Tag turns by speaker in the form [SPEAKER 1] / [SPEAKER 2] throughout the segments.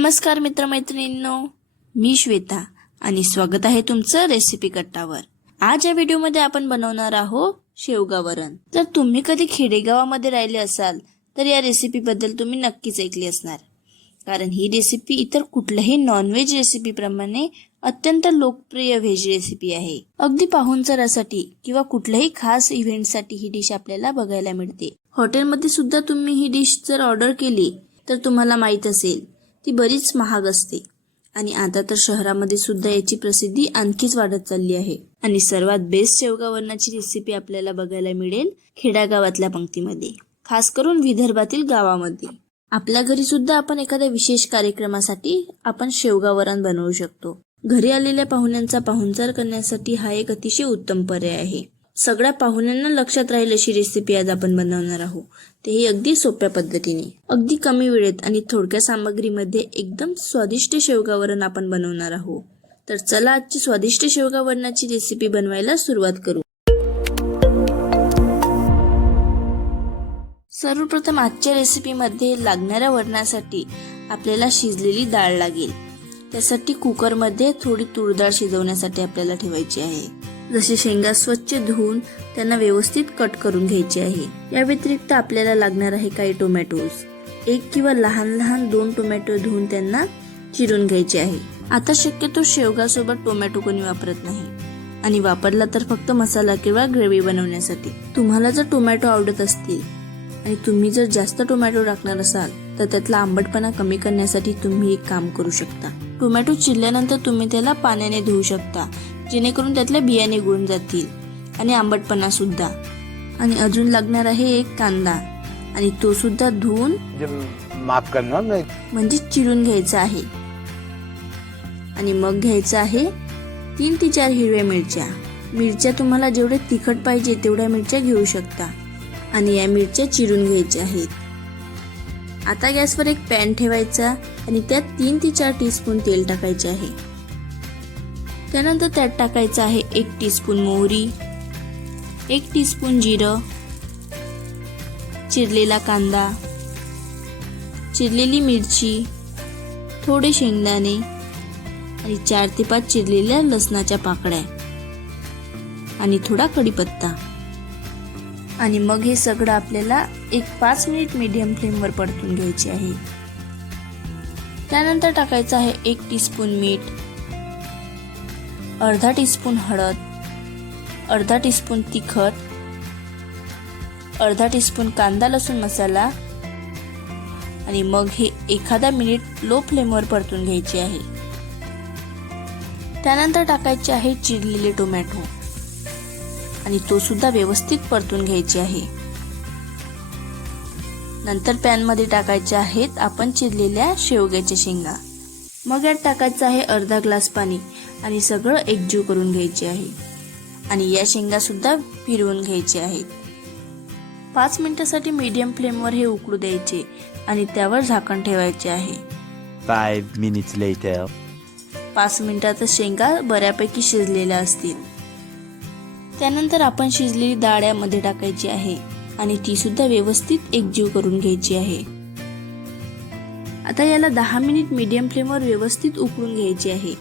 [SPEAKER 1] नमस्कार मित्रमैत्रिणींनो मी श्वेता आणि स्वागत आहे तुमचं रेसिपी कट्टावर. आज या व्हिडिओमध्ये आपण बनवणार आहोत शेवगा वरण. जर तुम्ही कधी खेडेगावामध्ये राहिले असाल तर या रेसिपीबद्दल तुम्ही नक्कीच ऐकली असणार. कारण ही रेसिपी इतर कुठल्याही नॉनव्हेज रेसिपीप्रमाणे अत्यंत लोकप्रिय व्हेज रेसिपी आहे. अगदी पाहुणचारासाठी किंवा कुठल्याही खास इव्हेंटसाठी ही डिश आपल्याला बघायला मिळते. हॉटेलमध्ये सुद्धा तुम्ही ही डिश जर ऑर्डर केली तर तुम्हाला माहीत असेल ती बरीच महाग असते. आणि आता तर शहरामध्ये सुद्धा याची प्रसिद्धी आणखीच वाढत चालली आहे. आणि सर्वात बेस्ट शेवगा वरणाची रेसिपी आपल्याला बघायला मिळेल खेडागावातल्या पंक्तीमध्ये. खास करून विदर्भातील गावामध्ये. आपल्या घरी सुद्धा आपण एखाद्या विशेष कार्यक्रमासाठी आपण शेवगा वरण बनवू शकतो. घरी आलेल्या पाहुण्यांचा पाहुणचार करण्यासाठी हा एक अतिशय उत्तम पर्याय आहे. सगळ्या पाहुण्यांना लक्षात राहील अशी रेसिपी आज आपण बनवणार आहोत. तेही अगदी सोप्या पद्धतीने. अगदी कमी वेळेत आणि थोडक्या सामग्रीमध्ये एकदम स्वादिष्ट शेवगावरण आपण बनवणार आहोत. तर चला आजची स्वादिष्ट शेवगावरणाची रेसिपी बनवायला सुरुवात करू. सर्वप्रथम आजच्या रेसिपीमध्ये लागणाऱ्या वरणासाठी आपल्याला शिजलेली डाळ लागेल. त्यासाठी कुकरमध्ये थोडी तूर डाळ शिजवण्यासाठी आपल्याला ठेवायची आहे. जसे शेंगा स्वच्छ धुवून त्यांना व्यवस्थित कट करून घ्यायचे आहे. या व्यतिरिक्त आपल्याला लागणार आहे काही टोमॅटोज. एक किंवा लहान लहान दोन टोमॅटो धुवून त्यांना चिरून घ्यायचे आहे. आता शक्यतो शेवगासोबत टोमॅटो कोणी वापरत नाही. आणि वापरला तर फक्त मसाला किंवा ग्रेव्ही बनवण्यासाठी. तुम्हाला जर टोमॅटो आवडत असतील आणि तुम्ही जर जास्त टोमॅटो टाकणार असाल तर त्यातला आंबटपणा कमी करण्यासाठी तुम्ही एक काम करू शकता. टोमॅटो चिरल्यानंतर तुम्ही त्याला पाण्याने धुवू शकता. जेणेकरून त्यातल्या बिया निघून जातील आणि आंबटपणा सुद्धा. आणि अजून लागणार आहे एक कांदा. आणि तो सुद्धा धुवून
[SPEAKER 2] माफ करना मैं
[SPEAKER 1] म्हणजे चिरून घ्यायचा आहे. आणि मग घ्यायचं आहे तीन ते चार हिरव्या मिरच्या. मिरच्या तुम्हाला जेवढे तिखट पाहिजे तेवढ्या मिरच्या घेऊ शकता. आणि या मिरच्या चिरून घ्यायच्या आहेत. आता गॅसवर एक पॅन ठेवायचा आणि त्यात तीन ते चार टीस्पून तेल टाकायचे आहे. त्यानंतर त्यात टाकायचं आहे एक टीस्पून मोहरी एक टीस्पून जिरं चिरलेला कांदा चिरलेली मिरची थोडे शेंगदाणे आणि चार ते पाच चिरलेल्या लसणाच्या पाकळ्या आणि थोडा कढीपत्ता. आणि मग हे सगळं आपल्याला एक पाच मिनिट मीडियम फ्लेमवर परतून घ्यायचे आहे. त्यानंतर टाकायचं आहे एक टीस्पून मीठ. अर्धा टीस्पून हळद अर्धा टीस्पून तिखट अर्धा टीस्पून कांदा लसूण मसाला आणि मग हे एखादा मिनिट लो फ्लेमवर परतून घ्यायचे आहे. त्यानंतर टाकायचे आहे चिरलेले टोमॅटो आणि तो सुद्धा व्यवस्थित परतून घ्यायचे आहे. नंतर पॅनमध्ये टाकायचे आहेत आपण चिरलेल्या शेवग्याच्या शेंगा. मग यात टाकायचं आहे अर्धा ग्लास पाणी. आणि सगळं एकजीव करून घ्यायचे आहे. आणि या शेंगा सुद्धा फिरवून घ्यायचे आहेत. पाच मिनिटासाठी मीडियम फ्लेमवर हे उकळू द्यायचे आणि त्यावर झाकण ठेवायचे आहे. पाच मिनिटातच शेंगा बऱ्यापैकी शिजलेल्या असतील. त्यानंतर आपण शिजलेली डाळ यामध्ये टाकायची आहे आणि ती सुद्धा व्यवस्थित एकजीव करून घ्यायची आहे. आता याला दहा मिनिट मीडियम फ्लेमवर व्यवस्थित उकळून घ्यायची आहे.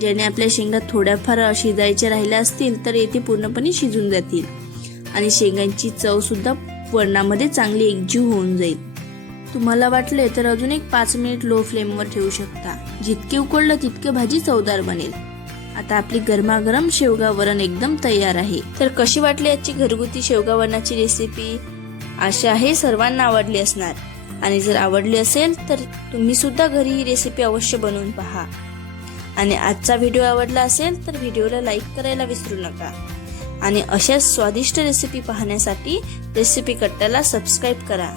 [SPEAKER 1] ज्याने आपल्या शेंगा थोड्याफार शिजायच्या राहिल्या असतील तर येथे पूर्णपणे शिजून जातील. आणि शेंगांची चव सुद्धा वरणामध्ये चांगली एकजीव होऊन जाईल. तुम्हाला वाटले तर अजून एक पाच मिनिट लो फ्लेमवर ठेवू शकता. जितके उकडलं तितके भाजी चवदार बनेल. आता आपली गरमागरम शेवगा वरण एकदम तयार आहे. तर कशी वाटली याची घरगुती शेवगा वरणाची रेसिपी आशा आहे सर्वांना आवडली असणार. आणि जर आवडली असेल तर तुम्ही सुद्धा घरी ही रेसिपी अवश्य बनवून पहा. आणि आजचा व्हिडिओ आवडला असेल तर व्हिडिओला लाईक करायला विसरू नका. आणि अशाच स्वादिष्ट रेसिपी पाहण्यासाठी रेसिपी कट्ट्याला सबस्क्राईब करा.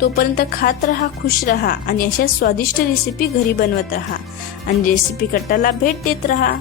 [SPEAKER 1] तोपर्यंत खात रहा खुश रहा आणि अशा स्वादिष्ट रेसिपी घरी बनवत रहा. आणि रेसिपी कट्टाला भेट देत रहा.